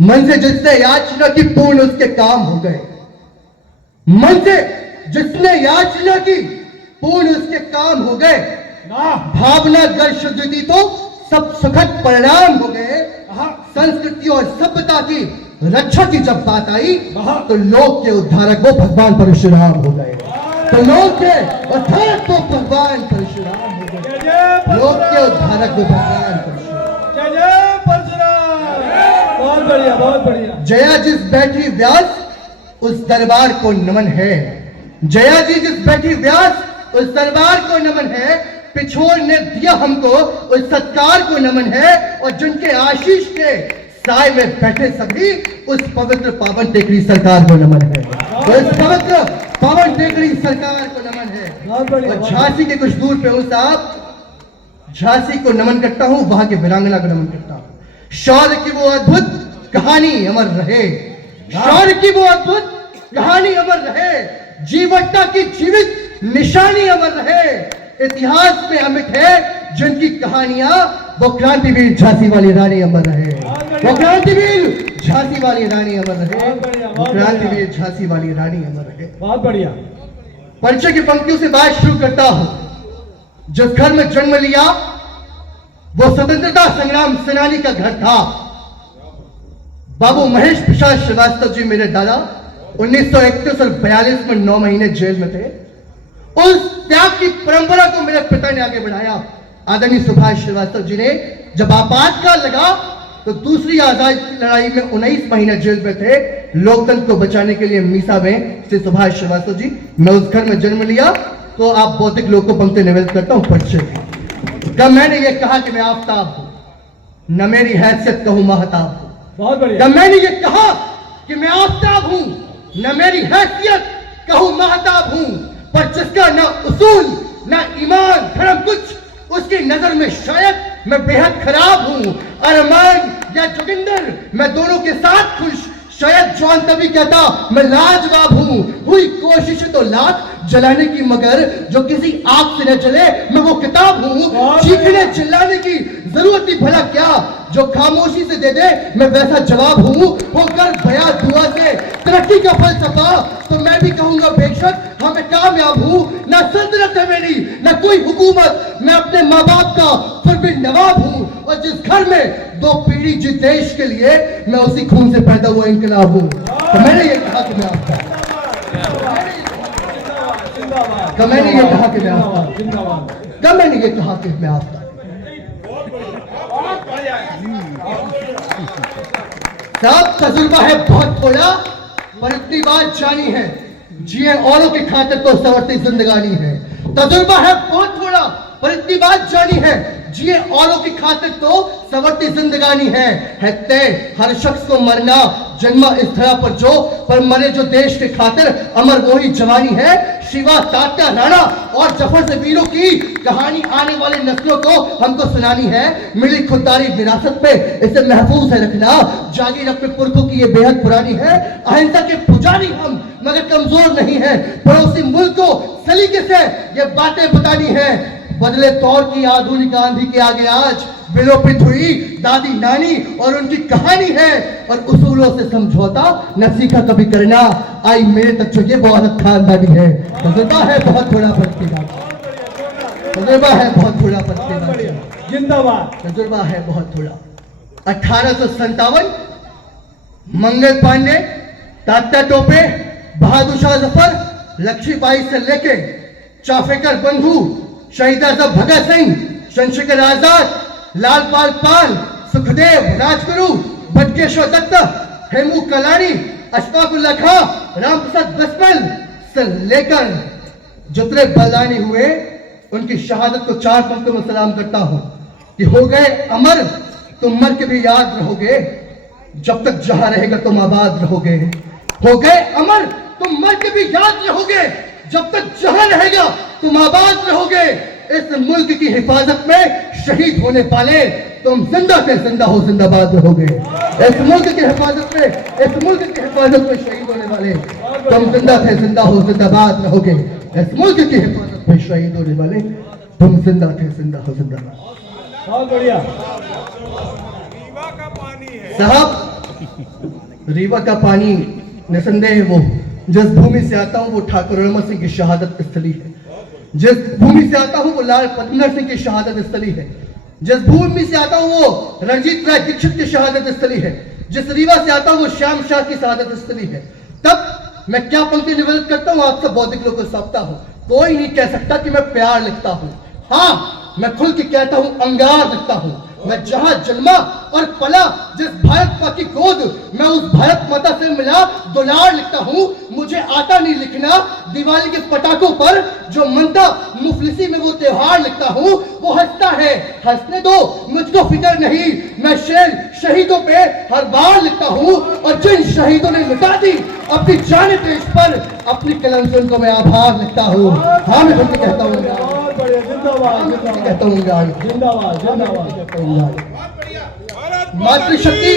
मन से जिसने याचना की पूर्ण उसके काम हो गए। मन से जिसने याचना की पूर्ण उसके काम हो गए। भावना गर शुद्ध थी तो सब सुखद परिणाम हो गए। संस्कृति और सभ्यता की रक्षा की जब बात आई तो लोक के उद्धारक वो भगवान परशुराम हो गए। तो लोक के उद्धारक वो भगवान परशुराम हो गए। लोक के उद्धारक वो भगवान परशुराम। बहुत बढ़िया, बहुत बढ़िया। जया जिस बैठी व्यास उस दरबार को नमन है। जया जी जिस बैठी व्यास उस दरबार को नमन है। पिछोर ने दिया हमको उस सत्कार को नमन है। और जिनके आशीष के साय में बैठे सभी उस पवित्र पावन टेकरी सरकार को नमन है। तो इस पवित्र पावन टेकरी सरकार को नमन है। और झांसी के कुछ दूर पे हूं साहब, झांसी को नमन करता हूं, वहां के वीरांगना को नमन करता हूं। शौर्य की वो अद्भुत कहानी अमर रहे। शौर्य की वो अद्भुत कहानी अमर रहे। जीवटता की जीवित निशानी अमर रहे। इतिहास में अमिट है जिनकी कहानियां वो क्रांतिवीर झांसी वाली रानी अमर रहे। वो क्रांतिवीर झांसी वाली रानी अमर रहे। वो क्रांतिवीर झांसी वाली रानी अमर रहे। बहुत बढ़िया। परिचय की पंक्तियों से बात शुरू करता हूं। जिस घर में जन्म लिया वो स्वतंत्रता संग्राम सेनानी का घर था। बाबू महेश प्रसाद श्रीवास्तव जी मेरे दादा 1931 और 42 में 9 महीने जेल में थे। उस त्याग की परंपरा को मेरे पिता ने आगे बढ़ाया। आदरणीय सुभाष श्रीवास्तव जी ने जब आपातकाल लगा तो दूसरी आजादी लड़ाई में 19 महीने जेल में थे। लोकतंत्र को बचाने के लिए मीसा में श्री सुभाष श्रीवास्तव जी, मैं उस घर में जन्म लिया। तो आप बौद्धिक लोग को पंक्ति निवेदन करता हूं परिचय। कब मैंने ये कहा कि मैं आफ्ताब हूं, न मेरी हैसियत कहूं महताब हूं। बहुत बढ़िया। कब मैंने ये कहा कि मैं आफ्ताब हूं, न मेरी हैसियत कहूं महताब हूं। पर जिसका न उसूल न ईमान धर्म कुछ, उसकी नजर में शायद मैं बेहद खराब हूं। अरमान या जोगिंदर मैं दोनों के साथ खुश। शायद जॉन तभी कहता मैं लाजवाब हूं। हुई कोशिश तो लाख जलाने की मगर जो किसी आग से न जले मैं वो किताब हूं। चीखने चिल्लाने की जरूरत ही भला क्या, जो खामोशी से दे दे मैं वैसा जवाब हूं। होकर भया दुआ से तरक्की का फलसफा तो मैं भी कहूंगा बेशक हाँ मैं कामयाब हूं। ना सल्तनत है मेरी ना कोई हुकूमत, मैं अपने माँ बाप का फिर भी नवाब हूं। और जिस घर में 2 पीढ़ी जिस देश के लिए मैं उसी खून से पैदा हुआ इंकलाब हूं। तो मैंने ये कहा कि मैं आपका, तो मैंने ये कहा कि मैं आपका, कब मैंने ये कहा कि मैं आपका। साहब तजुर्बा है बहुत थोड़ा पर इतनी बात जानी है, जिए औरों की खातिर तो संवरती जिंदगानी है। तजुर्बा है बहुत थोड़ा पर इतनी बात जानी है, जिए औरों की खातिर तो संवरती जिंदगानी है तय हर शख्स को मरना जन्मा इस धरा पर जो, पर मरे जो देश के खातिर अमर वही जवानी है। शिवा तात्या राणा और जफर से वीरों की कहानी आने वाले नस्लों को हमको सुनानी है। मिली खुददारी विरासत पे इसे महफूज है रखना, जागीर अपने पुरखों की ये बेहद पुरानी है। अहिंसा के पुजारी हम मगर कमजोर नहीं है, पड़ोसी मुल्क को सलीके से ये बातें बतानी है। बदले दौर की आधुनिक आंधी के आगे आज विलोपित हुई दादी नानी और उनकी कहानी है। और उसूलों से समझौता न सीखा कभी करना, आई मेरे तक जो ये वो औरत खानदानी है। तजुर्बा है बहुत थोड़ा पर तजुर्बा है बहुत थोड़ा पर जिंदाबाद। तजुर्बा है बहुत थोड़ा। 1857 मंगल पांडे, तात्या टोपे, बहादुर शाह जफर, लक्ष्मीबाई से लेके चाफेकर बंधु, शहीद आजम भगत सिंह, चंद्रशेखर आजाद, लालपाल पाल, सुखदेव, राजगुरु, बटकेश्वर दत्त, हेमू कलानी, अशफाकुल्ला खां, रामप्रसाद बसपल से लेकर जितने बलिदानी हुए उनकी शहादत को 4 पंक्तियों में सलाम करता हूं कि हो गए अमर तुम मर के भी याद रहोगे, जब तक जहां रहेगा तुम आबाद रहोगे। हो गए अमर तुम मर के भी याद रहोगे, जब तक जहां रहेगा तुम आबाद रहोगे। इस मुल्क की हिफाजत में शहीद होने वाले तुम जिंदा से जिंदा हो जिंदाबाद रहोगे। इस मुल्क की हिफाजत में, इस मुल्क की हिफाजत में शहीद होने वाले तुम जिंदा से जिंदा हो जिंदाबाद रहोगे। इस मुल्क की हिफाजत में शहीद होने वाले तुम जिंदा थे जिंदा हो जिंदाबाद। बहुत बढ़िया साहब रीवा का पानी निसंदेह वो जिस भूमि से आता हूँ वो ठाकुर रणमल सिंह की शहादत स्थली है। जिस भूमि से आता हूँ वो लाल पद्मनर सिंह की शहादत स्थली है। जिस भूमि से आता हूँ वो रणजीत राय दीक्षित की शहादत स्थली है। जिस रीवा से आता हूँ वो श्याम शाह की शहादत स्थली है। तब मैं क्या पंक्ति निवेदित करता हूँ, आप सब बौद्धिक लोगों को सौंपता हूँ। कोई नहीं कह सकता कि मैं प्यार लिखता हूँ। हाँ, मैं खुल के कहता हूँ अंगार लिखता हूँ। मैं जहां जन्मा और पला जिस भारत मां की गोद, मैं उस भारत माता से मिला दुलार लिखता हूँ। मुझे आता नहीं लिखना दिवाली के पटाखों पर जो मनता मुफलिसी में वो त्योहार लिखता हूँ। वो हंसता है, हंसने दो, मुझको फिक्र नहीं। मैं शेर शहीदों पे हर बार लिखता हूँ और जिन शहीदों ने मिटा दी अपनी जान देश पर, अपनी कलम से उनको मैं आभार लिखता हूँ। हाँ, मैं तुमसे कहता हूँ बहुत बढ़िया, जिंदाबाद जिंदाबाद कहता हूँ जिंदाबाद जिंदाबाद। मातृशक्ति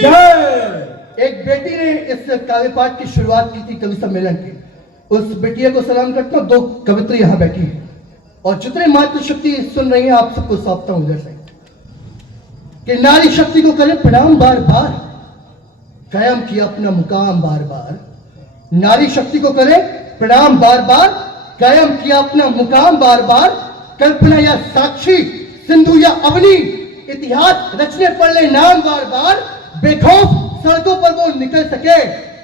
जय। एक बेटी ने इस काव्य पाठ की शुरुआत की थी कवि सम्मेलन की। उस बेटिया को सलाम करता हूँ। दो कवित्री यहाँ बैठी है और जितने मातृशक्ति सुन रही है आप सबको सौंपता हूँ इधर से कि नारी शक्ति को करें प्रणाम बार बार, कायम किया अपना मुकाम बार बार। नारी शक्ति को करें प्रणाम बार बार, कायम किया अपना मुकाम बार बार। कल्पना या साक्षी, सिंधु या अवनी, इतिहास रचने पड़े नाम बार बार। बेखौफ सड़कों पर वो निकल सके,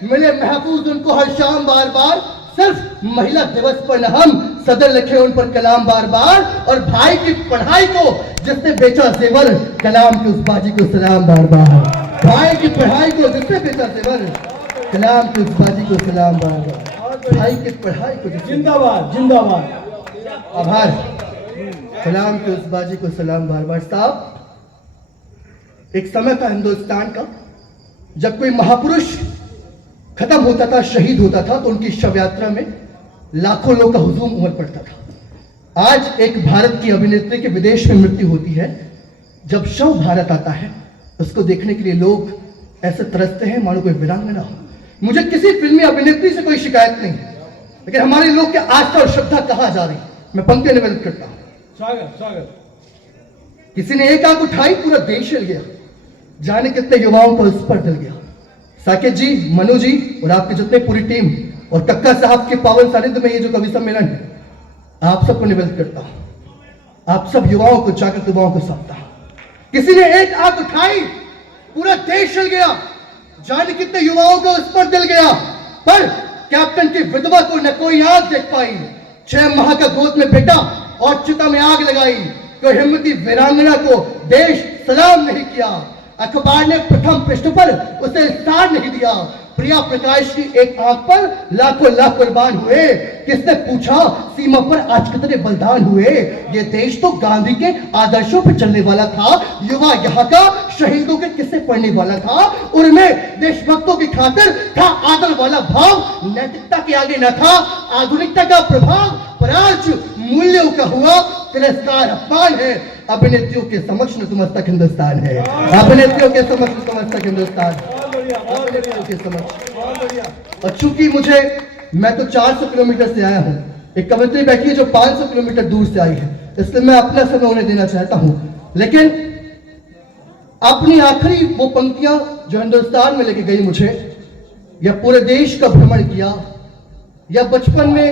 मिले महफूज उनको हर शाम बार बार। सिर्फ महिला दिवस पर न हम सदर लिखे उन पर कलाम बार बार। और भाई की पढ़ाई को जिसने बेचा जेवर, कलाम की उस बाजी को सलाम बार बार। भाई की पढ़ाई को जिसने बेचा जेवर, कलाम की उस बाजी को सलाम बार बार। भाई की पढ़ाई को जिंदाबाद जिंदाबाद। आभार। कलाम की उस बाजी को सलाम बार बार। साहब, एक समय था हिंदुस्तान का जब कोई महापुरुष खत्म होता था, शहीद होता था, तो उनकी शव यात्रा में लाखों लोग का हुजूम उमड़ पड़ता था। आज एक भारत की अभिनेत्री के विदेश में मृत्यु होती है। जब शव भारत आता है उसको देखने के लिए लोग ऐसे तरसते हैं मानो कोई वीरांगना हो। मुझे किसी फिल्मी अभिनेत्री से कोई शिकायत नहीं, लेकिन हमारे लोग की आस्था और श्रद्धा कहाँ जा रही, मैं पंक्ति निवेदित करता हूँ। स्वागत स्वागत। किसी ने एक आंख उठाई, पूरा देश हिल गया, जाने कितने युवाओं का उस पर दिल गया। साकेत जी, मनु जी और आपकी जितने पूरी टीम और कक्का साहब के पावन सानिध्य में ये जो कवि सम्मेलन है, आप सबको निवेदन करता हूं। आप सब युवाओं को, जागृत युवाओं को सौंपता हूं। किसी ने एक आंख उठाई, पूरा देश हिल गया, जाने कितने युवाओं का उस पर दिल गया। पर कैप्टन की विधवा को न कोई आंख देख पाई। 6 माह का गोद में बेटा और चिता में आग लगाई। कोई हिम्मती वीरांगना को देश सलाम नहीं किया। अखबार ने प्रथम पृष्ठ पर उसे स्थान नहीं दिया। प्रिया प्रकाश की एक आंख पर लाखों लाख कुर्बान हुए। किसने पूछा सीमा पर आज कितने बलिदान हुए। ये देश तो गांधी के आदर्शों पर चलने वाला था। युवा यहाँ का शहीदों के किस्से पढ़ने वाला था। उनमें देशभक्तों की खातिर था आदर वाला भाव। नैतिकता के आगे न था आधुनिकता का प्रभाव। पर आज मूल्यों का हुआ तिरस्कार, अपमान है। अभिनेत्रियों के समक्ष नतमस्तक हिंदुस्तान है। अभिनेत्रियों के समक्ष नतमस्तक हिंदुस्तान के समक्ष। और चूंकि मैं तो 400 किलोमीटर से आया हूँ, एक कवित्री बैठी है जो 500 किलोमीटर दूर से आई है, इसलिए मैं अपना समय उन्हें देना चाहता हूँ। लेकिन अपनी आखिरी वो पंक्तियां जो हिंदुस्तान में लेके गई मुझे, या पूरे देश का भ्रमण किया, या बचपन में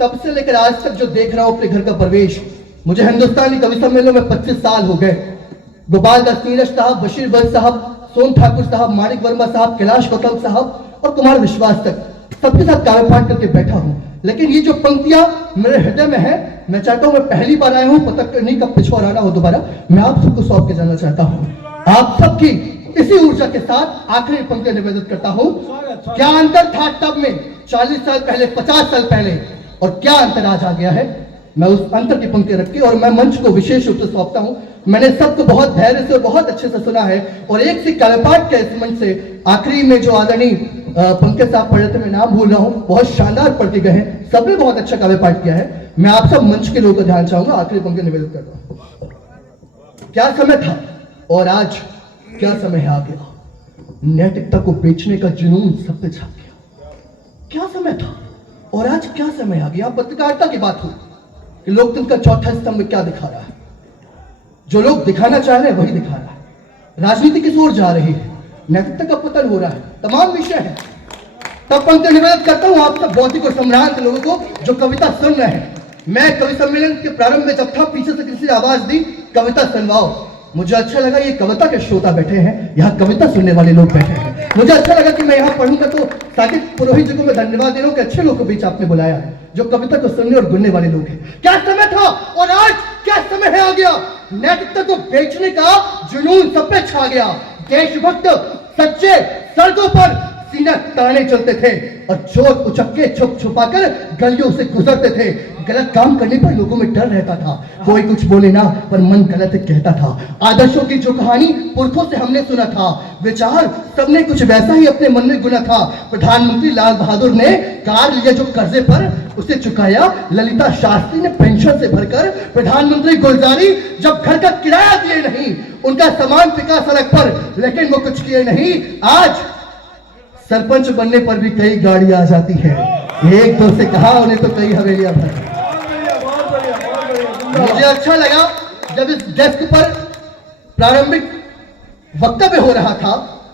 तब से लेकर आज तक जो देख रहा हूं अपने घर का प्रवेश। मुझे हिंदुस्तानी कवि सम्मेलन में 25 साल हो गए। गोपाल दास नीरज साहब, बशीर बल साहब, सोम ठाकुर साहब, माणिक वर्मा साहब, कैलाश गौतम साहब और कुमार विश्वास तक सबके साथ काव्य पाठ करके बैठा हूं। लेकिन ये जो पंक्तियां मेरे हृदय में है, मैं चाहता हूं, मैं पहली बार आया हूं, पता नहीं कब पिछोड़ आना हो दोबारा, मैं आप सबको सौंप के जाना चाहता हूं। आप सबकी इसी ऊर्जा के साथ आखिरी पंक्ति निवेदित करता हूं। क्या अंतर था तब में 40 साल पहले, 50 साल पहले, और क्या अंतर आज आ गया है। मैं उस अंतर की पंक्ति रख के और मैं मंच को विशेष रूप से सौंपता हूं। मैंने सबको बहुत धैर्य से और बहुत अच्छे से सुना है और एक से काव्य पाठ के इस मंच से आखिरी में जो आदरणीय पंकज साहब पढ़ रहे थे, मैं नाम भूल रहा हूं, बहुत शानदार पढ़ के गए हैं, सबने बहुत अच्छा काव्य पाठ किया है। मैं आप सब मंच के लोगों को ध्यान चाहूंगा, आखिरी पंक्ति निवेदित कर रहा हूं। क्या समय था और आज क्या समय आ गया। नैतिकता को बेचने का जुनून सब पे छा गया। क्या समय था और आज क्या समय आ गया। पत्रकारिता की बात हुई कि लोकतंत्र का चौथा स्तंभ क्या दिखा रहा है। जो लोग दिखाना चाह रहे हैं वही दिखा रहा है। राजनीति किस ओर जा रही है, नैतिकता का पतन हो रहा है, तमाम विषय है। तब पंक्ति निवेदन करता हूं आप सब बौद्धिक और सम्रांत लोगों को जो कविता सुन रहे हैं। मैं कवि सम्मेलन के प्रारंभ में जब था, पीछे से किसी ने आवाज दी कविता सुनवाओ। मुझे अच्छा लगा ये कविता के श्रोता बैठे हैं, यहाँ कविता सुनने वाले लोग बैठे हैं। मुझे अच्छा लगा कि मैं यहाँ पढ़ूंगा तो साकिब पुरोहित जी को मैं धन्यवाद दे रहा हूँ कि अच्छे लोगों के बीच आपने बुलाया है जो कविता को सुनने और गुनने वाले लोग हैं। क्या समय था और आज क्या समय है आ गया। नैतिकता को बेचने का जुनून सब पे छा गया। देशभक्त सच्चे सड़कों पर सीना ताने चलते थे और चोर उचक्के छुप छुपाकर गलियों से गुजरते थे। गलत काम करने पर लोगों में डर रहता था, कोई कुछ बोले ना पर मन गलत कहता था। आदर्शों की जो कहानी पुरखों से हमने सुना था, विचार सबने कुछ वैसा ही अपने मन में गुना था। प्रधानमंत्री लाल बहादुर ने कार लिया जो कर्जे पर, उसे चुकाया ललिता शास्त्री ने पेंशन से भरकर। प्रधानमंत्री गुलजारी जब घर का किराया दिए नहीं, उनका सामान बिका सड़क पर, लेकिन वो कुछ किए नहीं। आज सरपंच बनने पर भी कई गाड़ी आ जाती है, एक दो से कहा उन्हें तो कई हवेलियां भर। मुझे अच्छा लगा जब इस डेस्क पर प्रारंभिक वक्तव्य हो रहा था,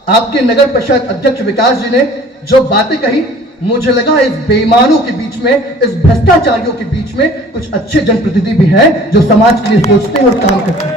आपके नगर परिषद अध्यक्ष विकास जी ने जो बातें कही, मुझे लगा इस बेईमानों के बीच में, इस भ्रष्टाचारियों के बीच में कुछ अच्छे जनप्रतिनिधि भी हैं जो समाज के लिए सोचते हैं और काम करते हैं।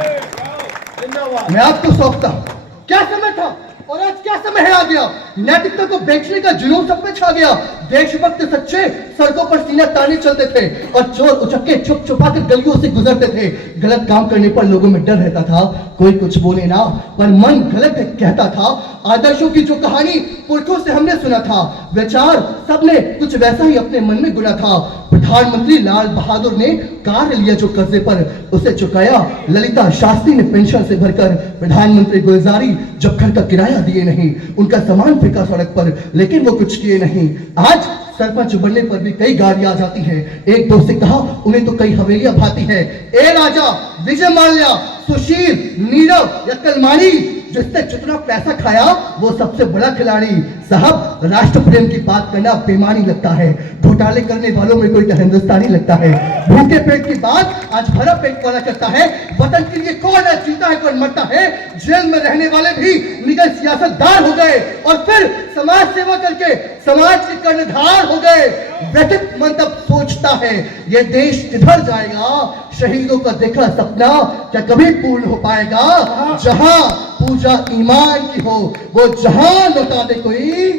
मैं आपको सौंपता हूं, क्या समय था और आज क्या समय है आ गया। नैतिकता को बेचने का जुनून सब पे छा गया। देशभक्त सच्चे सड़कों पर सीना ताने चलते थे और चोर उचक्के छुप छुपा कर गलियों से गुजरते थे। गलत काम करने पर लोगों में डर रहता था, कोई कुछ बोले ना पर मन गलत कहता था। आदर्शों की जो कहानी पुरखों से हमने सुना था, विचार सबने कुछ वैसा ही अपने मन में गुना था। प्रधानमंत्री लाल बहादुर ने कार लिया जो कर्जे पर, उसे चुकाया ललिता शास्त्री ने पेंशन से भरकर। प्रधानमंत्री गुलजारी जब घर का किराया दिए नहीं, उनका सामान फेंका सड़क पर, लेकिन वो कुछ किए नहीं। आज सरपंच बनने पर भी कई गाड़ियां आ जाती हैं, एक दो से कहा उन्हें तो कई हवेलियां भाती है। ए राजा विजय माल्या, सुशील, नीरव या कलमानी, जिसने जितना पैसा खाया वो सबसे बड़ा खिलाड़ी। साहब राष्ट्र प्रेम की बात करना बेईमानी लगता है, घोटाले करने वालों में कोई तो हिंदुस्तानी लगता है। भूखे पेट की बात आज भरा पेट वाला करता है। वतन के लिए कौन है जीता है कौन मरता है। जेल में रहने वाले भी निकल सियासतदार हो गए और फिर समाज सेवा करके समाज के कर्णधार हो गए। व्यथित मन तब सोचता है ये देश किधर जाएगा। शहीदों का देखा सपना क्या कभी पूर्ण हो पाएगा। जहां पूजा ईमान की हो वो जहां लौटा दे कोई।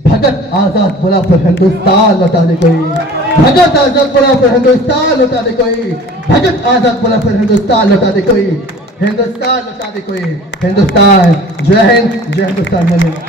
भगत आजाद बोला फिर हिंदुस्तान लौटा दे कोई। भगत आजाद बोला फिर हिंदुस्तान लौटा दे कोई। भगत आजाद बोला फिर हिंदुस्तान लौटा दे कोई। हिंदुस्तान लौटा दे कोई। हिंदुस्तान। जय हिंद, जय हिंदुस्तान।